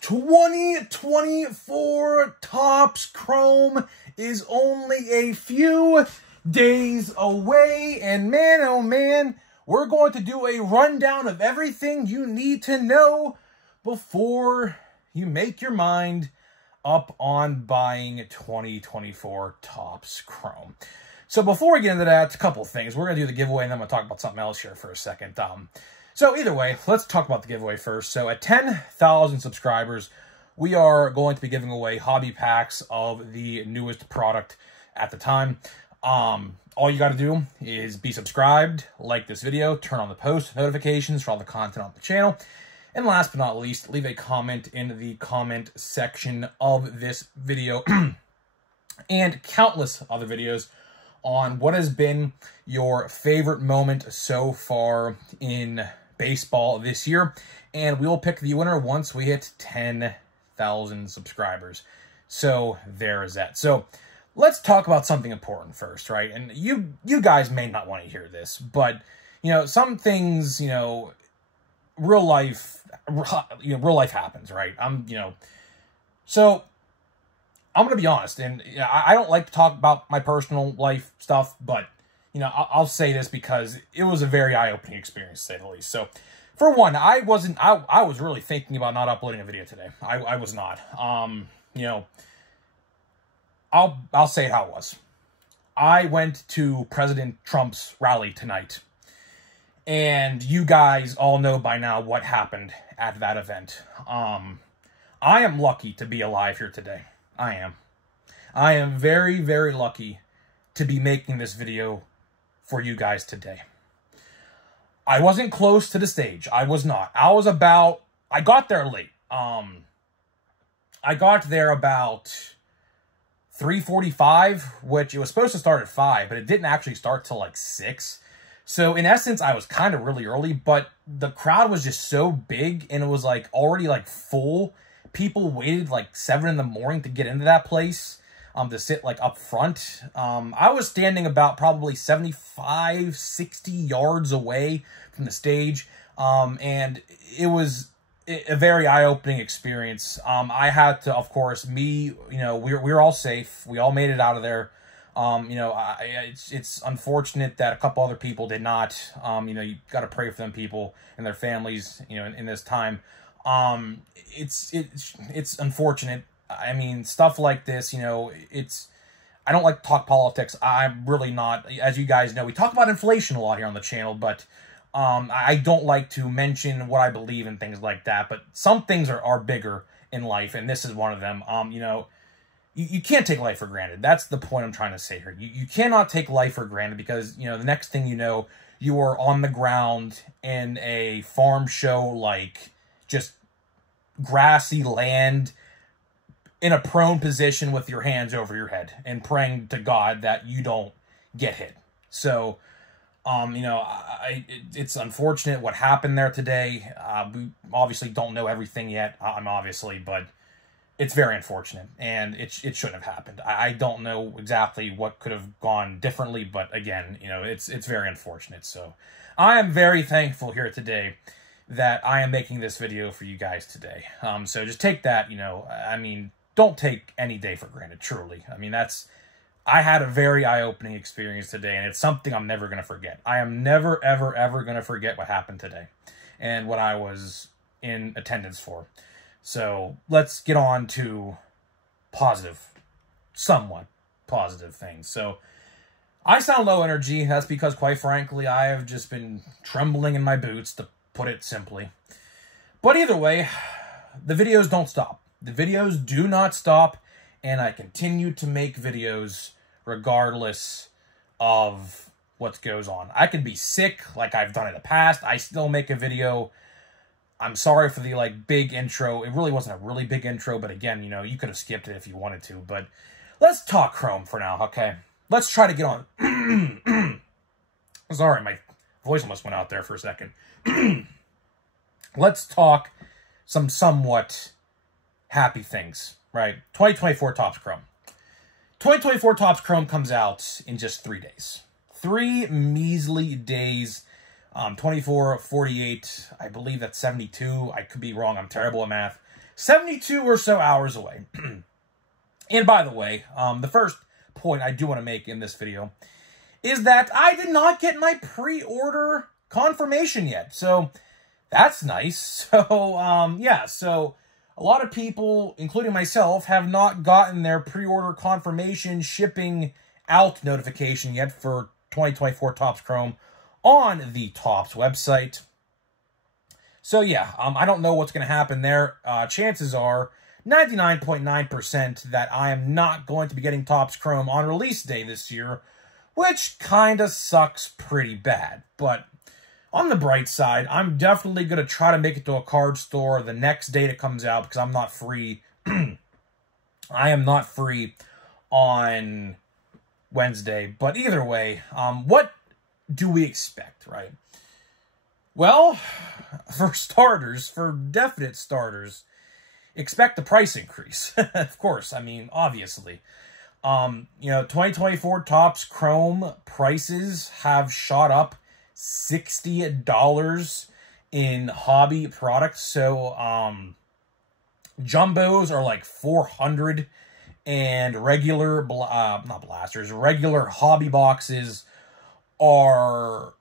2024 Topps Chrome is only a few days away, and man, oh man, we're going to do a rundown of everything you need to know before you make your mind up on buying 2024 Topps Chrome. So before we get into that, a couple of things. We're going to do the giveaway, and then I'm going to talk about something else here for a second. So either way, let's talk about the giveaway first. So at 10,000 subscribers, we are going to be giving away hobby packs of the newest product at the time. All you got to do is be subscribed, like this video, turn on the post notifications for all the content on the channel, and last but not least, leave a comment in the comment section of this video and countless other videos on what has been your favorite moment so far in baseball this year, and we will pick the winner once we hit 10,000 subscribers. So there is that. So let's talk about something important first, right? And you guys may not want to hear this, but you know, some things, you know, real life happens, right? So I'm going to be honest, and you know, I don't like to talk about my personal life stuff, but you know, I'll say this because it was a very eye-opening experience, to say the least. So, for one, I was really thinking about not uploading a video today. I was not. You know, I'll say how it was. I went to President Trump's rally tonight, and you guys all know by now what happened at that event. I am lucky to be alive here today. I am. I am very, very lucky to be making this video for you guys today. I wasn't close to the stage. I was not. I got there late. I got there about 3:45, which it was supposed to start at 5, but it didn't actually start till like 6. So in essence, I was kind of really early, but the crowd was just so big and it was like already like full. People waited like 7 in the morning to get into that place. To sit like up front. I was standing about probably 75, 60 yards away from the stage. And it was a very eye-opening experience. I had to, of course, you know, we're all safe. We all made it out of there. You know, it's unfortunate that a couple other people did not. You know, you got to pray for them people and their families, you know, in this time. It's unfortunate. I mean, stuff like this, you know, I don't like to talk politics. I'm really not. As you guys know, we talk about inflation a lot here on the channel, but I don't like to mention what I believe in, things like that. But some things are bigger in life, and this is one of them. You know, you can't take life for granted. That's the point I'm trying to say here. You cannot take life for granted because, you know, the next thing you know, you are on the ground in a farm show, like just grassy land, in a prone position with your hands over your head and praying to God that you don't get hit. So, you know, it's unfortunate what happened there today. We obviously don't know everything yet, obviously, but it's very unfortunate, and it shouldn't have happened. I don't know exactly what could have gone differently, but again, you know, it's very unfortunate. So I am very thankful here today that I am making this video for you guys today. So just take that, you know, I mean, don't take any day for granted, truly. I mean, I had a very eye-opening experience today, and it's something I'm never going to forget. I am never, ever, ever going to forget what happened today and what I was in attendance for. So let's get on to somewhat positive things. So I sound low energy. That's because, quite frankly, I have just been trembling in my boots, to put it simply. But either way, the videos don't stop. The videos do not stop, and I continue to make videos regardless of what goes on. I could be sick like I've done in the past. I still make a video. I'm sorry for the like big intro. It really wasn't a really big intro, but again, you know, you could have skipped it if you wanted to. But let's talk Chrome for now, okay? Let's try to get on. Sorry, my voice almost went out there for a second. Let's talk some somewhat happy things, right? 2024 Topps Chrome. 2024 Topps Chrome comes out in just 3 days. 3 measly days. 24, 48, I believe that's 72. I could be wrong. I'm terrible at math. 72 or so hours away. And by the way, the first point I do want to make in this video is that I did not get my pre-order confirmation yet. So that's nice. So, yeah, so a lot of people, including myself, have not gotten their pre-order confirmation shipping out notification yet for 2024 Topps Chrome on the Topps website. So yeah, I don't know what's going to happen there. Chances are 99.9% that I am not going to be getting Topps Chrome on release day this year, which kind of sucks pretty bad. But on the bright side, I'm definitely going to try to make it to a card store the next day it comes out because I'm not free. I am not free on Wednesday. But either way, what do we expect, right? Well, for starters, for definite starters, expect the price increase. Of course, I mean, obviously. You know, 2024 Topps Chrome prices have shot up $60 in hobby products. So, jumbos are like $400 and regular, not blasters, regular hobby boxes are,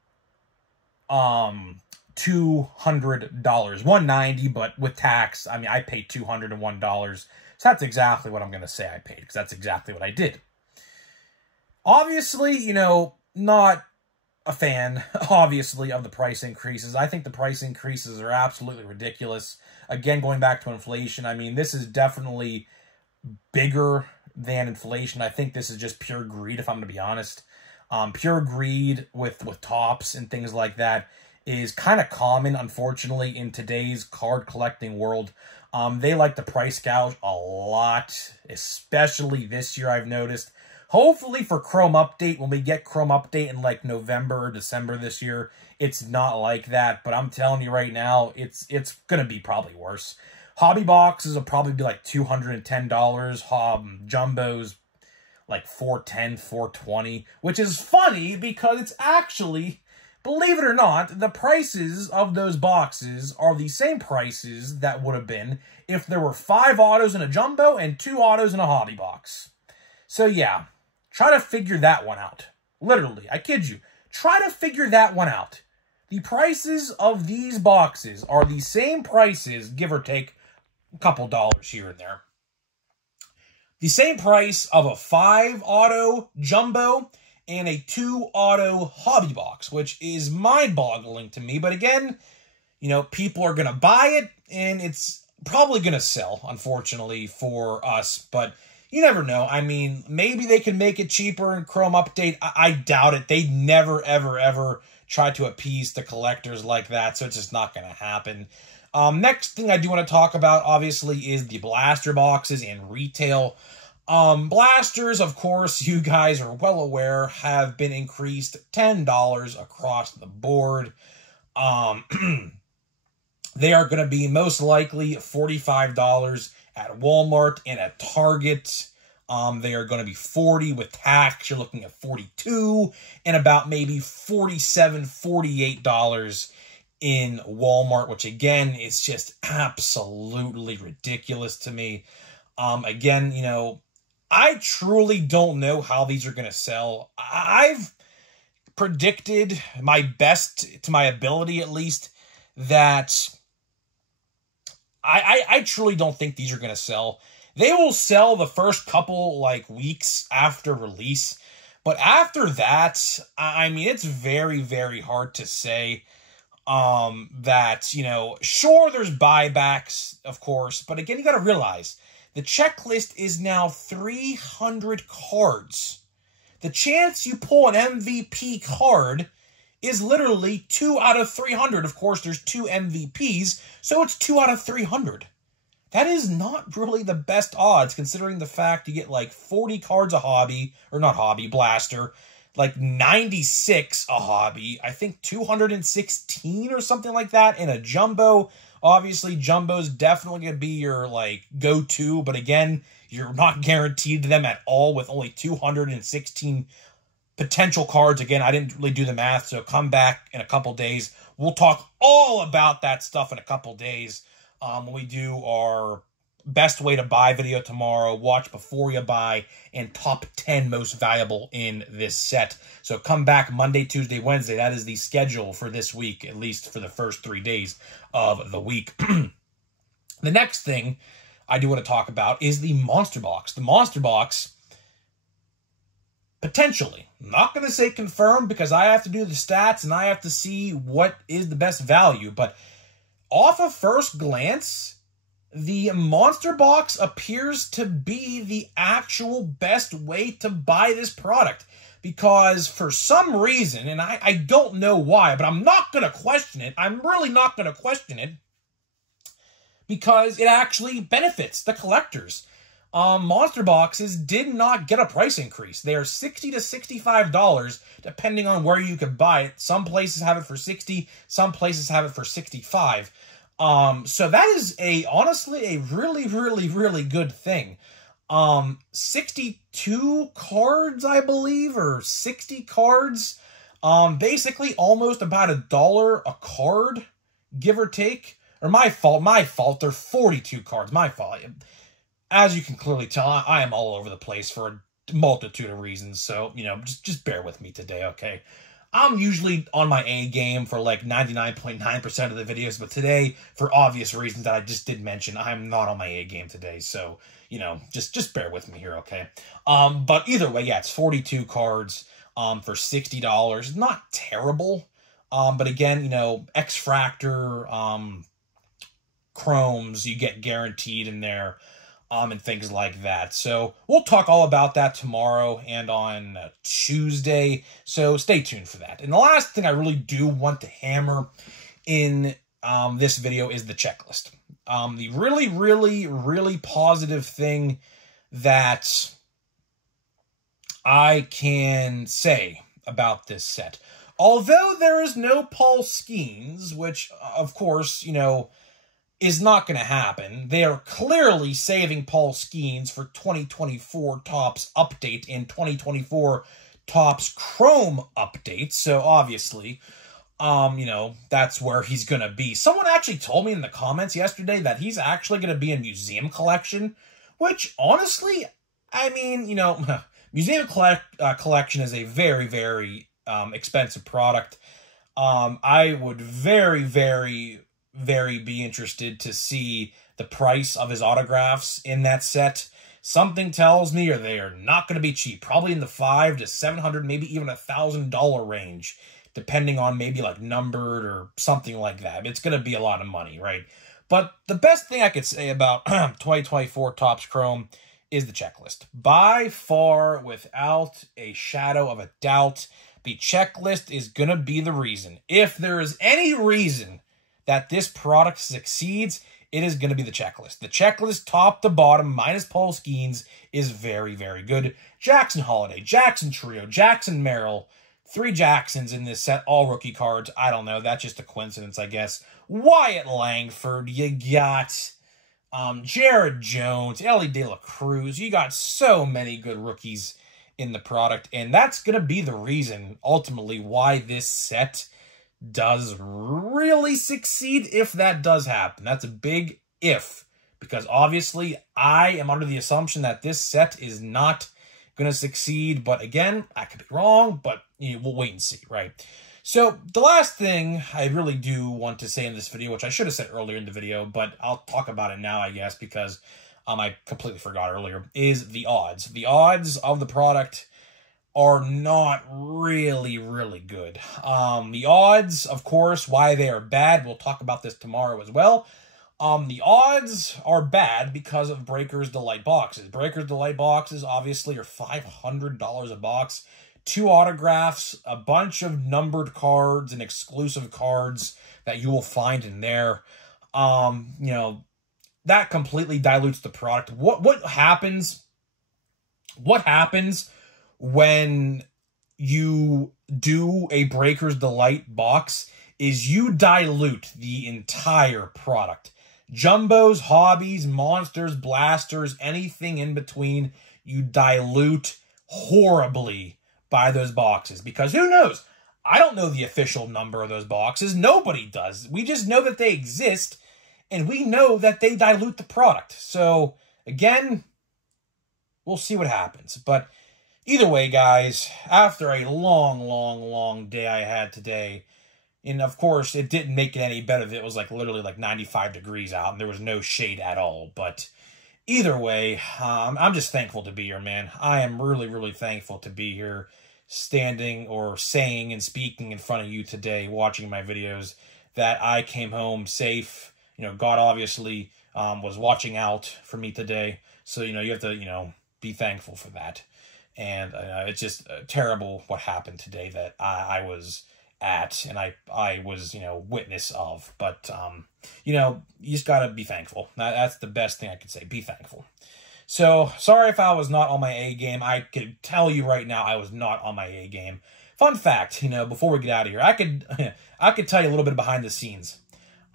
$200, $190, but with tax, I mean, I paid $201. So that's exactly what I'm going to say I paid, because that's exactly what I did. Obviously, you know, not a fan, obviously, of the price increases. I think the price increases are absolutely ridiculous. Again, going back to inflation, I mean, this is definitely bigger than inflation. I think this is just pure greed, if I'm going to be honest. Pure greed with Topps and things like that is kind of common, unfortunately, in today's card collecting world. They like to price gouge a lot, especially this year, I've noticed. Hopefully for Chrome Update, when we get Chrome Update in like November or December this year, it's not like that. But I'm telling you right now, it's going to be probably worse. Hobby boxes will probably be like $210. Jumbos like $410, $420, which is funny because it's actually, believe it or not, the prices of those boxes are the same prices that would have been if there were 5 autos in a jumbo and 2 autos in a hobby box. So yeah, try to figure that one out. Literally, I kid you. Try to figure that one out. The prices of these boxes are the same prices, give or take a couple dollars here and there. The same price of a 5 auto jumbo and a 2 auto hobby box, which is mind-boggling to me. But again, you know, people are going to buy it, and it's probably going to sell, unfortunately, for us. But you never know. I mean, maybe they can make it cheaper in Chrome Update. I doubt it. They never, ever, ever try to appease the collectors like that, so it's just not going to happen. Next thing I do want to talk about, obviously, is the blaster boxes in retail. Blasters, of course, you guys are well aware, have been increased $10 across the board. They are going to be most likely $45 at Walmart and at Target. They are going to be $40 with tax. You're looking at $42 and about maybe $47, $48 in Walmart, which again is just absolutely ridiculous to me. Again, you know, I truly don't know how these are going to sell. I've predicted my best, to my ability at least, that I truly don't think these are going to sell. They will sell the first couple, like, weeks after release. But after that, I mean, it's very, very hard to say that, you know, sure, there's buybacks, of course. But again, you got to realize, the checklist is now 300 cards. The chance you pull an MVP card is literally 2 out of 300. Of course, there's 2 MVPs, so it's 2 out of 300. That is not really the best odds, considering the fact you get like 40 cards a hobby, or not hobby, blaster, like 96 a hobby, I think 216 or something like that in a jumbo. Obviously, jumbo's definitely going to be your, like, go-to, but again, you're not guaranteed to them at all with only 216 potential cards. Again, I didn't really do the math, so come back in a couple days. We'll talk all about that stuff in a couple days. when we do our best way to buy video tomorrow, watch before you buy, and top 10 most valuable in this set. So come back Monday, Tuesday, Wednesday. That is the schedule for this week, at least for the first 3 days of the week. The next thing I do want to talk about is the Monster Box. The Monster Box, potentially, I'm not going to say confirmed because I have to do the stats and I have to see what is the best value, but off of first glance, the Monster Box appears to be the actual best way to buy this product. Because for some reason, and I don't know why, but I'm not going to question it. I'm really not going to question it. Because it actually benefits the collectors. Monster Boxes did not get a price increase. They are $60 to $65, depending on where you could buy it. Some places have it for $60, some places have it for $65. So that is honestly a really, really, really good thing. 62 cards, I believe, or 60 cards. Basically almost about $1 a card, give or take. Or my fault, they're 42 cards, my fault. As you can clearly tell, I am all over the place for a multitude of reasons, so, you know, just bear with me today, okay? I'm usually on my A game for like 99.9% of the videos, but today, for obvious reasons that I just did mention, I'm not on my A game today, so, you know, just bear with me here, okay? But either way, yeah, it's 42 cards for $60. Not terrible, but again, you know, X-Fractor, chromes you get guaranteed in there, and things like that. So we'll talk all about that tomorrow and on Tuesday, so stay tuned for that. And the last thing I really do want to hammer in this video is the checklist. The really, really, really positive thing that I can say about this set. Although there is no Paul Skeens, which, of course, you know, is not going to happen. They are clearly saving Paul Skeens for 2024 Topps update and 2024 Topps Chrome update. So obviously, you know, that's where he's going to be. Someone actually told me in the comments yesterday that he's actually going to be in Museum Collection, which honestly, I mean, you know, Museum Collection is a very, very expensive product. I would very, very be interested to see the price of his autographs in that set. Something tells me or they are not going to be cheap. Probably in the $500 to $700, maybe even $1,000 range, depending on maybe like numbered or something like that. It's going to be a lot of money, right? But the best thing I could say about 2024 Topps Chrome is the checklist. By far, without a shadow of a doubt, the checklist is going to be the reason. If there is any reason that this product succeeds, it is going to be the checklist. The checklist, top to bottom, minus Paul Skeens, is very, very good. Jackson Holiday, Jackson Trio, Jackson Merrill, 3 Jacksons in this set, all rookie cards. I don't know, that's just a coincidence, I guess. Wyatt Langford, you got Jared Jones, Ellie De La Cruz. You got so many good rookies in the product, and that's going to be the reason, ultimately, why this set does really succeed, if that does happen. That's a big if, because obviously I am under the assumption that this set is not going to succeed, but again, I could be wrong, but you know, we'll wait and see, right? So the last thing I really do want to say in this video, which I should have said earlier in the video, but I'll talk about it now, I guess, because I completely forgot earlier, is the odds. The odds of the product are not really, really good. The odds, of course, why they are bad, we'll talk about this tomorrow as well. The odds are bad because of Breakers Delight boxes. Breakers Delight boxes, obviously, are $500 a box. 2 autographs, a bunch of numbered cards and exclusive cards that you will find in there. You know, that completely dilutes the product. What happens? What happens when you do a Breakers Delight box is you dilute the entire product. Jumbos, hobbies, monsters, blasters, anything in between, you dilute horribly by those boxes. Because who knows? I don't know the official number of those boxes. Nobody does. We just know that they exist. and we know that they dilute the product. So, again, we'll see what happens. But either way, guys, after a long day I had today, and of course, it didn't make it any better. It was like literally like 95 degrees out, and there was no shade at all. But either way, I'm just thankful to be here, man. I am really thankful to be here, standing or saying and speaking in front of you today, watching my videos, that I came home safe. You know, God obviously was watching out for me today. So, you know, you have to, be thankful for that. And it's just terrible what happened today that I was at and I was, witness of. But, you just got to be thankful. That's the best thing I could say. Be thankful. So, sorry if I was not on my A game. I could tell you right now I was not on my A game. Fun fact, before we get out of here, I could tell you a little bit behind the scenes.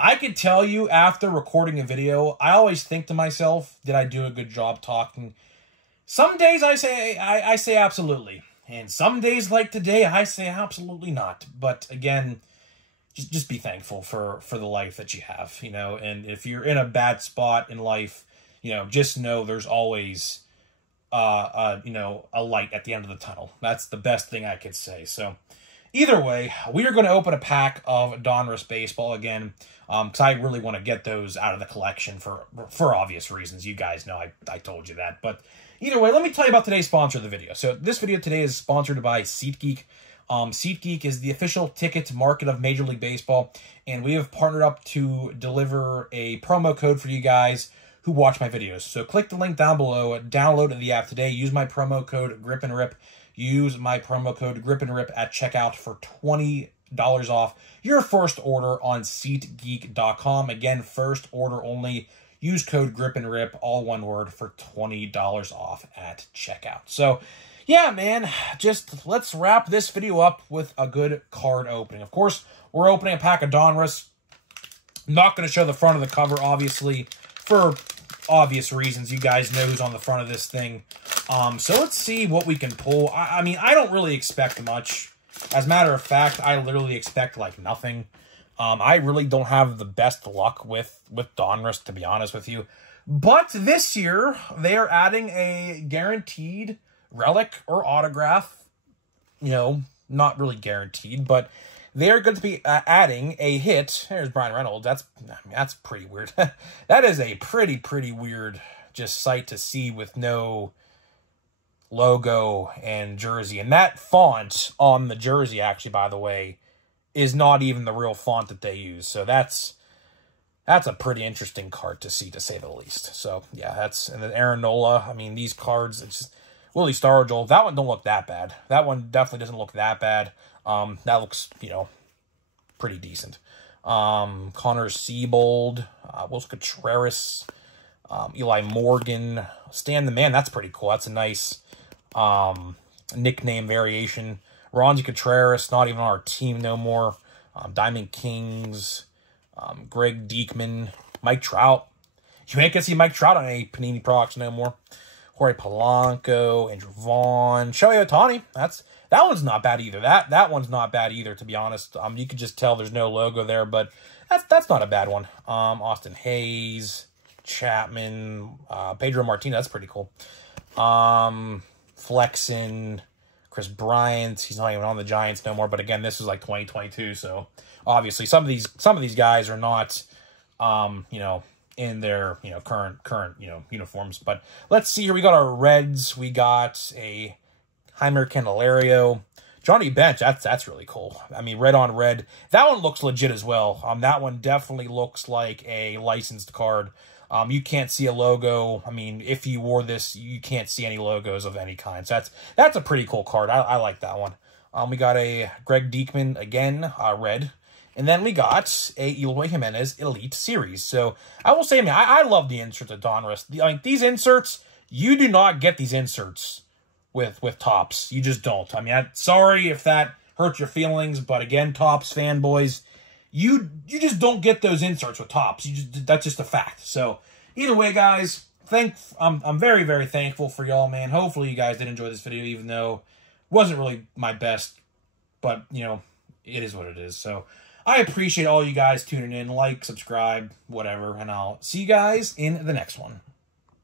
I could tell you after recording a video, I always think to myself, did I do a good job talking? Some days I say absolutely. And some days like today, I say absolutely not. But again, just be thankful for the life that you have, and if you're in a bad spot in life, just know there's always, a light at the end of the tunnel. That's the best thing I could say. So either way, we are going to open a pack of Donruss Baseball again, because I really want to get those out of the collection for obvious reasons. You guys know I told you that. But either way, let me tell you about today's sponsor of the video. So this video today is sponsored by SeatGeek. SeatGeek is the official ticket market of Major League Baseball, and we have partnered up to deliver a promo code for you guys who watch my videos. So click the link down below, download the app today, use my promo code GRIPANDRIP, use my promo code GRIPANDRIP at checkout for $20 off your first order on SeatGeek.com. Again, first order only. Use code GRIPANDRIP, all one word, for $20 off at checkout. So, yeah, man, just let's wrap this video up with a good card opening. Of course, we're opening a pack of Donruss. I'm not going to show the front of the cover, obviously, for obvious reasons. You guys know who's on the front of this thing. So let's see what we can pull. I mean, I don't really expect much. As a matter of fact, I literally expect, like, nothing. I really don't have the best luck with Donruss, to be honest with you. But this year, they are adding a guaranteed relic or autograph. Not really guaranteed, but they're going to be adding a hit. There's Bryan Reynolds. That's pretty weird. That is a pretty weird just sight to see with no logo and jersey. And that font on the jersey, actually, by the way, is not even the real font that they use. So that's a pretty interesting card to see, to say the least. So, yeah, and then Aaron Nola. I mean, these cards, it's just Willie Stargell. That one don't look that bad. That one definitely doesn't look that bad. That looks, pretty decent. Connor Siebold, Will Contreras, Eli Morgan, Stan the Man. That's pretty cool. That's a nice nickname variation. Ronzi Contreras, not even on our team no more. Diamond Kings, Greg Diekman, Mike Trout. You ain't gonna see Mike Trout on any Panini products no more. Jorge Polanco, Andrew Vaughn, Shohei Ohtani. That one's not bad either. That one's not bad either, to be honest. You could just tell there's no logo there, but that's not a bad one. Austin Hayes, Chapman, Pedro Martinez. That's pretty cool. Flexen, Chris Bryant. He's not even on the Giants no more. But again, this is like 2022, so obviously some of these guys are not, in their current uniforms. But let's see here. We got our Reds. We got a Heimer Candelario, Johnny Bench. That's really cool. I mean, red on red. That one looks legit as well. That one definitely looks like a licensed card. You can't see a logo. I mean, if you wore this, you can't see any logos of any kind. So that's a pretty cool card. I like that one. We got a Greg Diekman again, red. And then we got a Eloy Jimenez Elite Series. So I will say, I love the inserts of Donruss. These inserts, you do not get these inserts with Topps. You just don't. I mean, sorry if that hurt your feelings, but again, Topps fanboys, you just don't get those inserts with Topps. That's just a fact. So either way, guys, I'm very, very thankful for y'all, man. Hopefully you guys did enjoy this video, even though it wasn't really my best, but it is what it is. So I appreciate all you guys tuning in. Like, subscribe, whatever. And I'll see you guys in the next one.